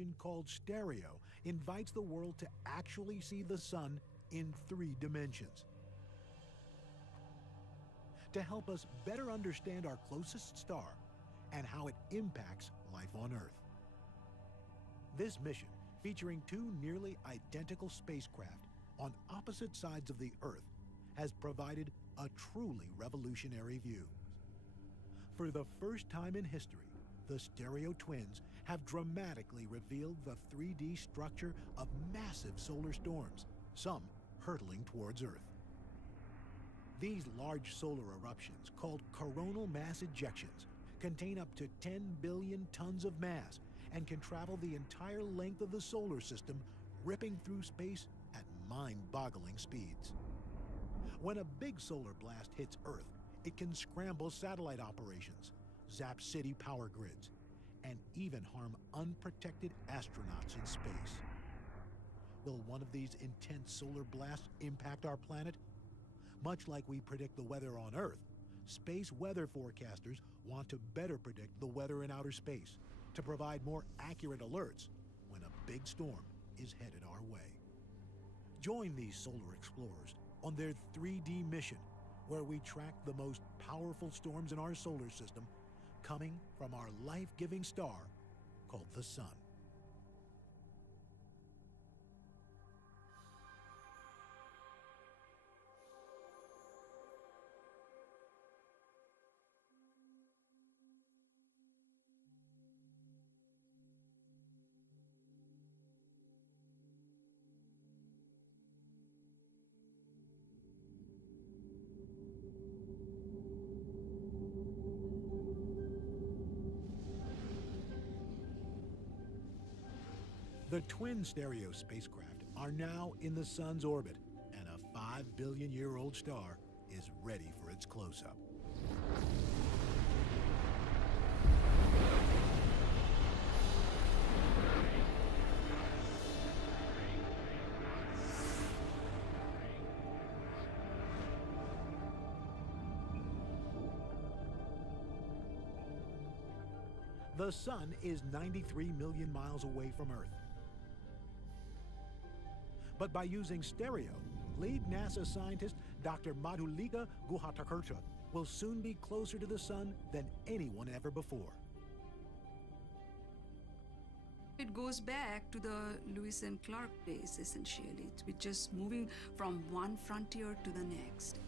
invention called stereo invites the world to actually see the sun in 3 dimensions. To help us better understand our closest star and how it impacts life on Earth. This mission, featuring 2 nearly identical spacecraft on opposite sides of the Earth, has provided a truly revolutionary view. For the first time in history, the stereo twins have dramatically revealed the 3D structure of massive solar storms, some hurtling towards Earth. These large solar eruptions, called coronal mass ejections, contain up to 10 billion tons of mass and can travel the entire length of the solar system, ripping through space at mind-boggling speeds. When a big solar blast hits Earth, it can scramble satellite operations, zap city power grids, and even harm unprotected astronauts in space. Will one of these intense solar blasts impact our planet? Much like we predict the weather on Earth, space weather forecasters want to better predict the weather in outer space to provide more accurate alerts when a big storm is headed our way. Join these solar explorers on their 3D mission, where we track the most powerful storms in our solar system coming from our life-giving star called the Sun. The twin stereo spacecraft are now in the Sun's orbit, and a 5 billion-year-old star is ready for its close-up. The Sun is 93 million miles away from Earth. But by using stereo, lead NASA scientist Dr. Madhulika Guhathakurta will soon be closer to the Sun than anyone ever before. It goes back to the Lewis and Clark days, essentially. We're just moving from one frontier to the next.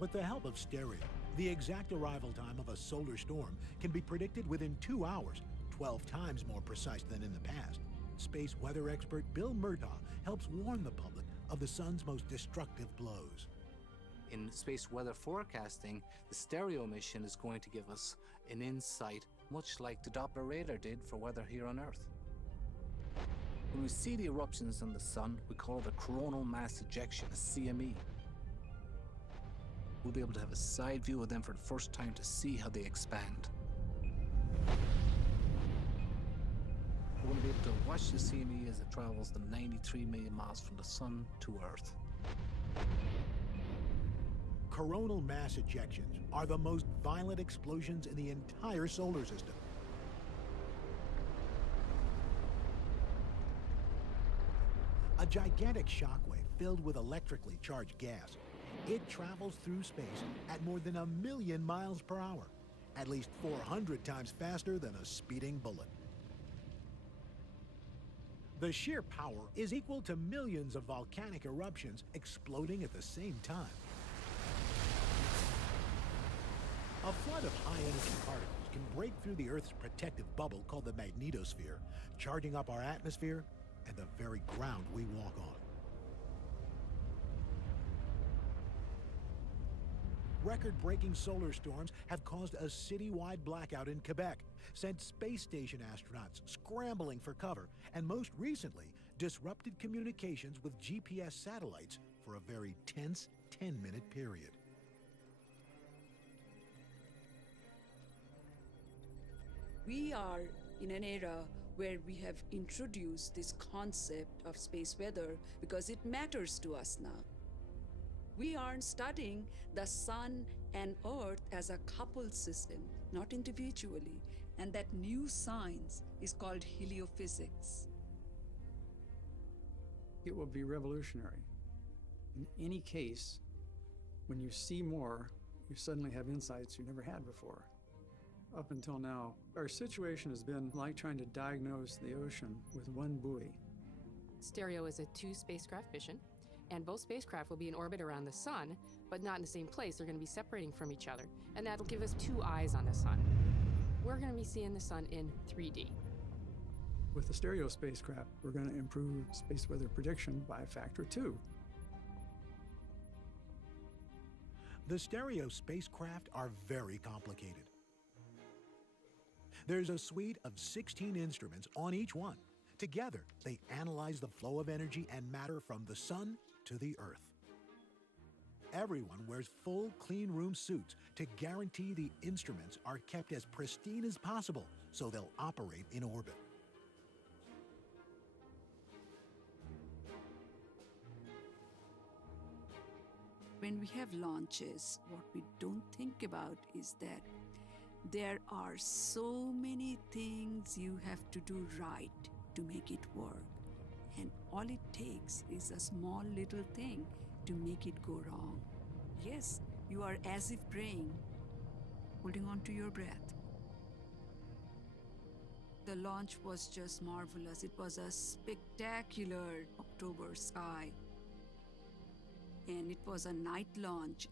With the help of stereo, the exact arrival time of a solar storm can be predicted within 2 hours, 12 times more precise than in the past. Space weather expert Bill Murtaugh helps warn the public of the Sun's most destructive blows. In space weather forecasting, the stereo mission is going to give us an insight, much like the Doppler radar did for weather here on Earth. When we see the eruptions in the Sun, we call it a coronal mass ejection, a CME. We'll be able to have a side view of them for the first time to see how they expand. We're going to be able to watch the CME as it travels the 93 million miles from the Sun to Earth. Coronal mass ejections are the most violent explosions in the entire solar system. A gigantic shockwave filled with electrically charged gas. It travels through space at more than 1 million miles per hour, at least 400 times faster than a speeding bullet. The sheer power is equal to millions of volcanic eruptions exploding at the same time. A flood of high-energy particles can break through the Earth's protective bubble called the magnetosphere, charging up our atmosphere and the very ground we walk on. Record-breaking solar storms have caused a citywide blackout in Quebec, sent space station astronauts scrambling for cover, and most recently, disrupted communications with GPS satellites for a very tense 10-minute period. We are in an era where we have introduced this concept of space weather because it matters to us now. We are studying the Sun and Earth as a coupled system, not individually. And that new science is called heliophysics. It will be revolutionary. In any case, when you see more, you suddenly have insights you never had before. Up until now, our situation has been like trying to diagnose the ocean with one buoy. Stereo is a 2-spacecraft mission, and both spacecraft will be in orbit around the sun, but not in the same place. They're going to be separating from each other, and that'll give us 2 eyes on the sun. We're going to be seeing the sun in 3D. With the stereo spacecraft, we're going to improve space weather prediction by a factor of 2. The stereo spacecraft are very complicated. There's a suite of 16 instruments on each one. Together, they analyze the flow of energy and matter from the sun to the Earth. Everyone wears full clean room suits to guarantee the instruments are kept as pristine as possible so they'll operate in orbit. When we have launches, what we don't think about is that there are so many things you have to do right to make it work. And all it takes is a small little thing to make it go wrong. Yes, you are as if praying, holding on to your breath. The launch was just marvelous. It was a spectacular October sky. And it was a night launch.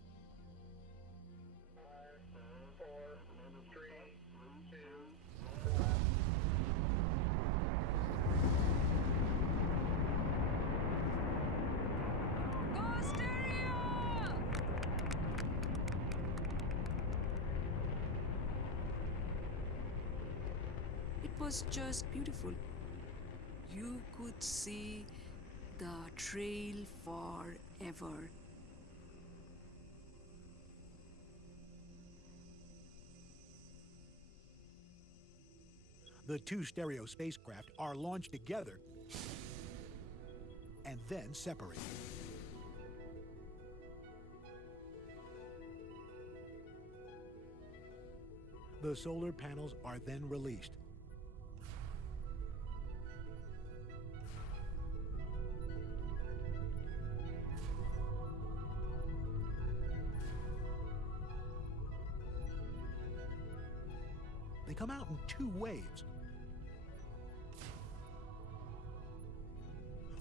It was just beautiful. You could see the trail forever. The 2 stereo spacecraft are launched together and then separated. The solar panels are then released. They come out in 2 waves.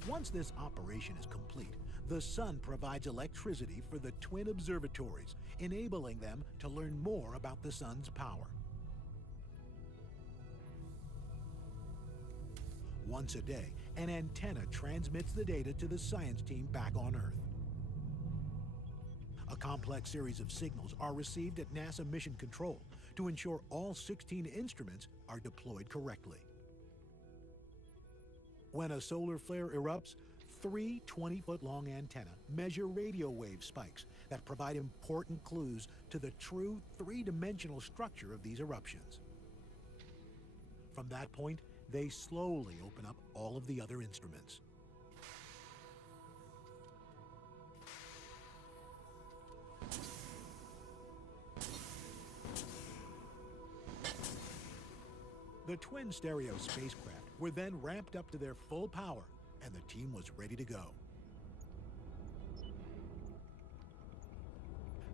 Once this operation is complete, the sun provides electricity for the twin observatories, enabling them to learn more about the sun's power. Once a day, an antenna transmits the data to the science team back on Earth. A complex series of signals are received at NASA Mission Control to ensure all 16 instruments are deployed correctly. When a solar flare erupts, 3 20-foot-long antennae measure radio wave spikes that provide important clues to the true 3-dimensional structure of these eruptions. From that point, they slowly open up all of the other instruments. The twin stereo spacecraft were then ramped up to their full power, and the team was ready to go.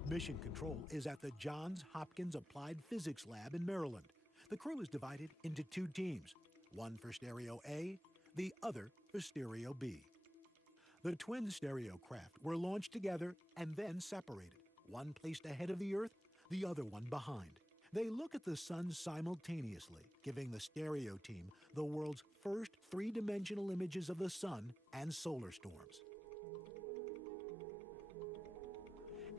Mission Control is at the Johns Hopkins Applied Physics Lab in Maryland. The crew is divided into 2 teams, one for Stereo A, the other for Stereo B. The twin stereo craft were launched together and then separated, one placed ahead of the Earth, the other one behind. They look at the sun simultaneously, giving the stereo team the world's first 3-dimensional images of the sun and solar storms.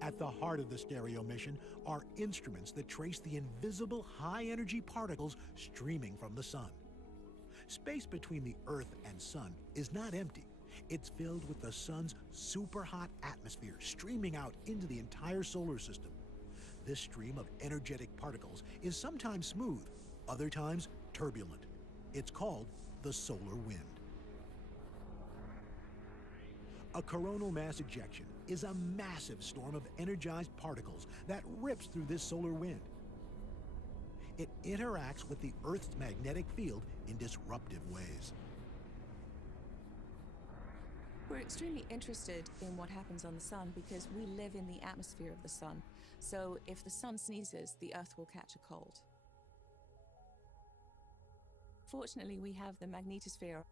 At the heart of the stereo mission are instruments that trace the invisible high-energy particles streaming from the sun. Space between the Earth and sun is not empty. It's filled with the sun's super-hot atmosphere streaming out into the entire solar system. This stream of energetic particles is sometimes smooth, other times turbulent. It's called the solar wind. A coronal mass ejection is a massive storm of energized particles that rips through this solar wind. it interacts with the Earth's magnetic field in disruptive ways. We're extremely interested in what happens on the sun because we live in the atmosphere of the sun. So if the sun sneezes, the Earth will catch a cold. Fortunately, we have the magnetosphere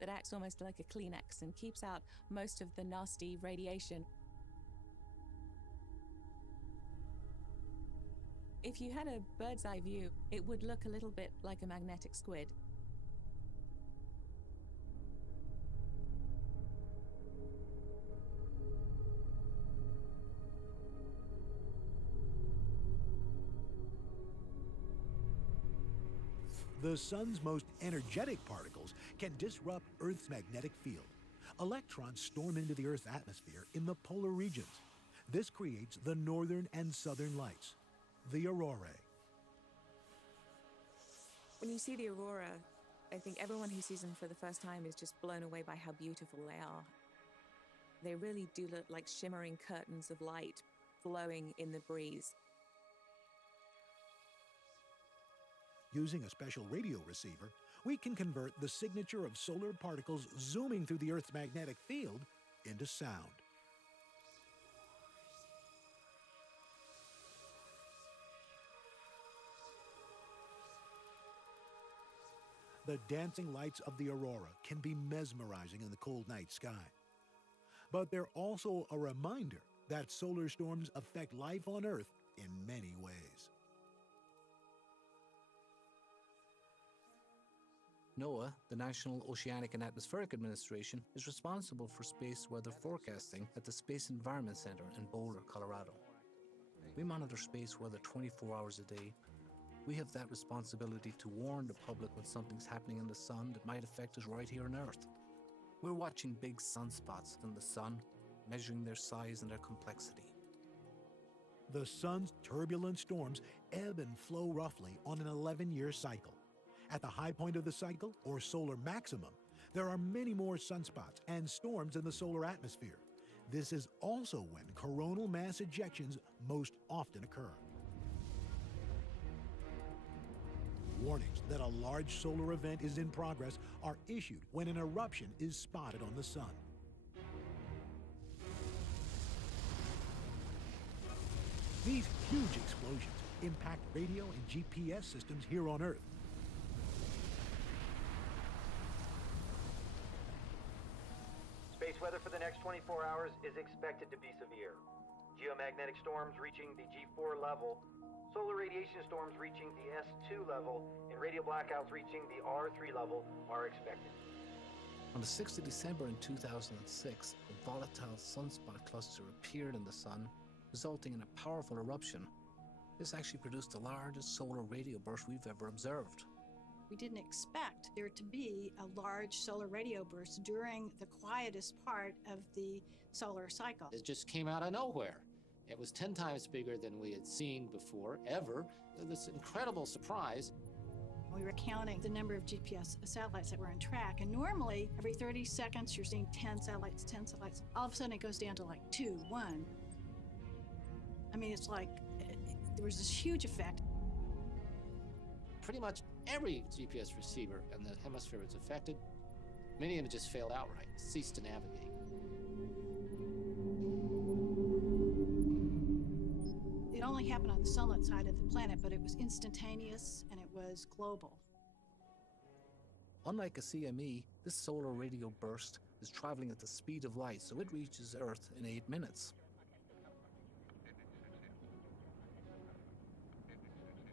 that acts almost like a Kleenex and keeps out most of the nasty radiation. If you had a bird's eye view, it would look a little bit like a magnetic squid. The sun's most energetic particles can disrupt Earth's magnetic field. Electrons storm into the Earth's atmosphere in the polar regions. This creates the northern and southern lights, the aurorae. When you see the aurora, I think everyone who sees them for the first time is just blown away by how beautiful they are. They really do look like shimmering curtains of light flowing in the breeze. Using a special radio receiver, we can convert the signature of solar particles zooming through the Earth's magnetic field into sound. The dancing lights of the aurora can be mesmerizing in the cold night sky. But they're also a reminder that solar storms affect life on Earth in many ways. NOAA, the National Oceanic and Atmospheric Administration, is responsible for space weather forecasting at the Space Environment Center in Boulder, Colorado. We monitor space weather 24 hours a day. We have that responsibility to warn the public when something's happening in the sun that might affect us right here on Earth. We're watching big sunspots in the sun, measuring their size and their complexity. The sun's turbulent storms ebb and flow roughly on an 11-year cycle. At the high point of the cycle, or solar maximum, there are many more sunspots and storms in the solar atmosphere. This is also when coronal mass ejections most often occur. Warnings that a large solar event is in progress are issued when an eruption is spotted on the sun. These huge explosions impact radio and GPS systems here on Earth. Space weather for the next 24 hours is expected to be severe. Geomagnetic storms reaching the G4 level, solar radiation storms reaching the S2 level, and radio blackouts reaching the R3 level are expected. On the 6th of December in 2006, a volatile sunspot cluster appeared in the sun, resulting in a powerful eruption. This actually produced the largest solar radio burst we've ever observed. We didn't expect there to be a large solar radio burst during the quietest part of the solar cycle. It just came out of nowhere. It was 10 times bigger than we had seen before, ever. This incredible surprise. We were counting the number of GPS satellites that were on track, and normally every 30 seconds you're seeing 10 satellites, 10 satellites. All of a sudden it goes down to like 2, 1. I mean, it's like there was this huge effect. Pretty much every GPS receiver in the hemisphere was affected. Many of them just failed outright, ceased to navigate. It only happened on the sunlit side of the planet, but it was instantaneous and it was global. Unlike a CME, this solar radio burst is traveling at the speed of light, so it reaches Earth in 8 minutes.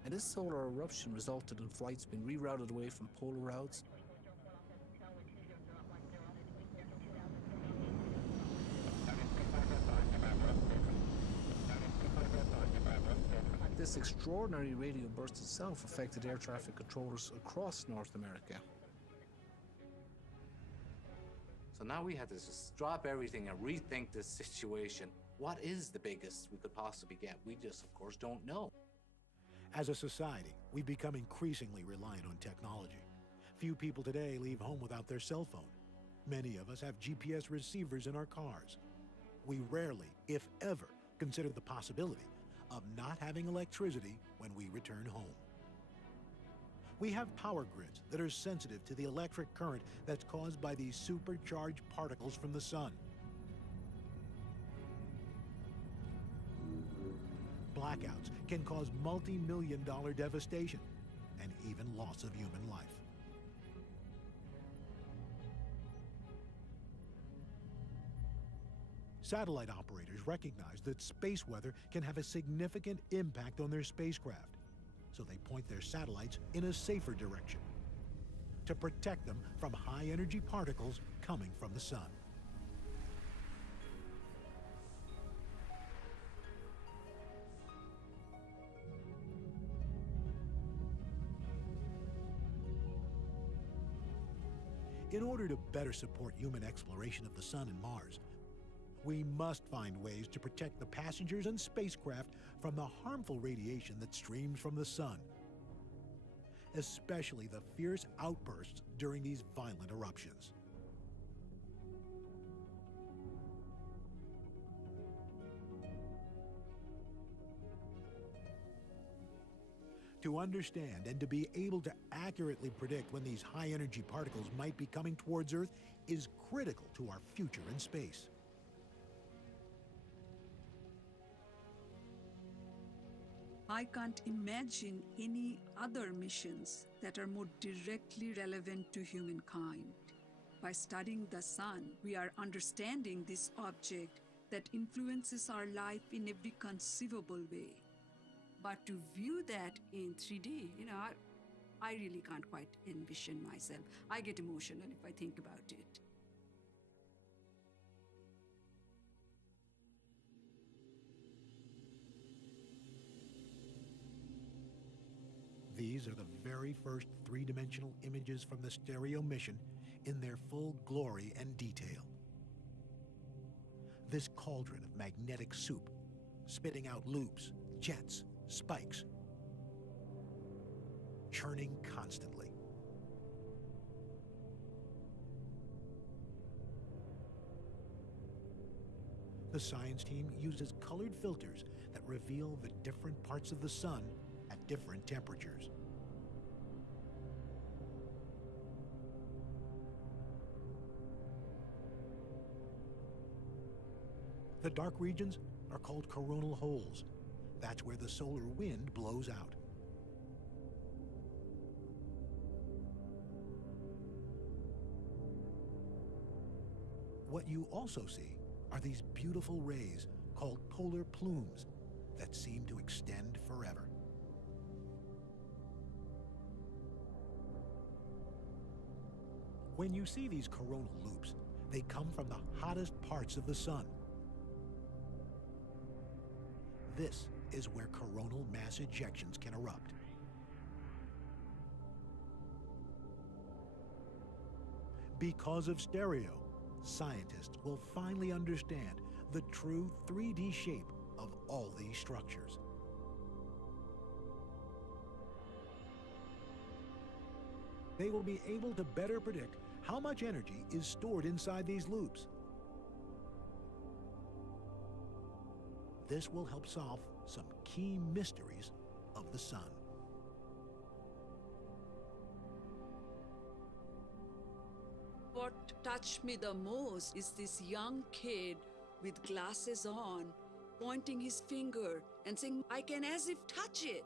And this solar eruption resulted in flights being rerouted away from polar routes. This extraordinary radio burst itself affected air traffic controllers across North America. So now we had to just drop everything and rethink this situation. What is the biggest we could possibly get? We just, of course, don't know. As a society, we've become increasingly reliant on technology. Few people today leave home without their cell phone. Many of us have GPS receivers in our cars. We rarely, if ever, consider the possibility of not having electricity when we return home. We have power grids that are sensitive to the electric current that's caused by these supercharged particles from the sun. Blackouts can cause multi-million-dollar devastation and even loss of human life. Satellite operators recognize that space weather can have a significant impact on their spacecraft, so they point their satellites in a safer direction to protect them from high-energy particles coming from the sun. In order to better support human exploration of the sun and Mars, we must find ways to protect the passengers and spacecraft from the harmful radiation that streams from the sun, especially the fierce outbursts during these violent eruptions. To understand and to be able to accurately predict when these high-energy particles might be coming towards Earth is critical to our future in space. I can't imagine any other missions that are more directly relevant to humankind. By studying the sun, we are understanding this object that influences our life in every conceivable way. But to view that in 3D, I really can't quite envision myself. I get emotional if I think about it. These are the very first three-dimensional images from the stereo mission in their full glory and detail. This cauldron of magnetic soup, spitting out loops, jets, spikes, churning constantly. The science team uses colored filters that reveal the different parts of the sun at different temperatures. The dark regions are called coronal holes. That's where the solar wind blows out. What you also see are these beautiful rays called polar plumes that seem to extend forever. When you see these coronal loops, they come from the hottest parts of the sun. This is where coronal mass ejections can erupt. Because of stereo, scientists will finally understand the true 3D shape of all these structures. They will be able to better predict how much energy is stored inside these loops. This will help solve some key mysteries of the sun. What touched me the most is this young kid with glasses on, pointing his finger and saying, "I can as if touch it."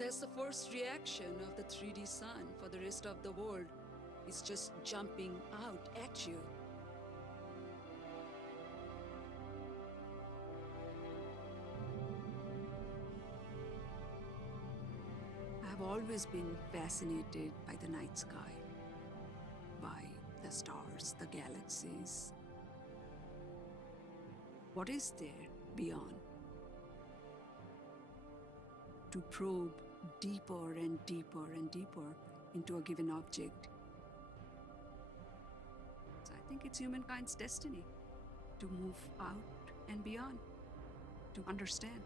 That's the first reaction of the 3D sun for the rest of the world. It's just jumping out at you. I've always been fascinated by the night sky, by the stars, the galaxies. What is there beyond? To probe deeper and deeper and deeper into a given object. So I think it's humankind's destiny to move out and beyond, to understand.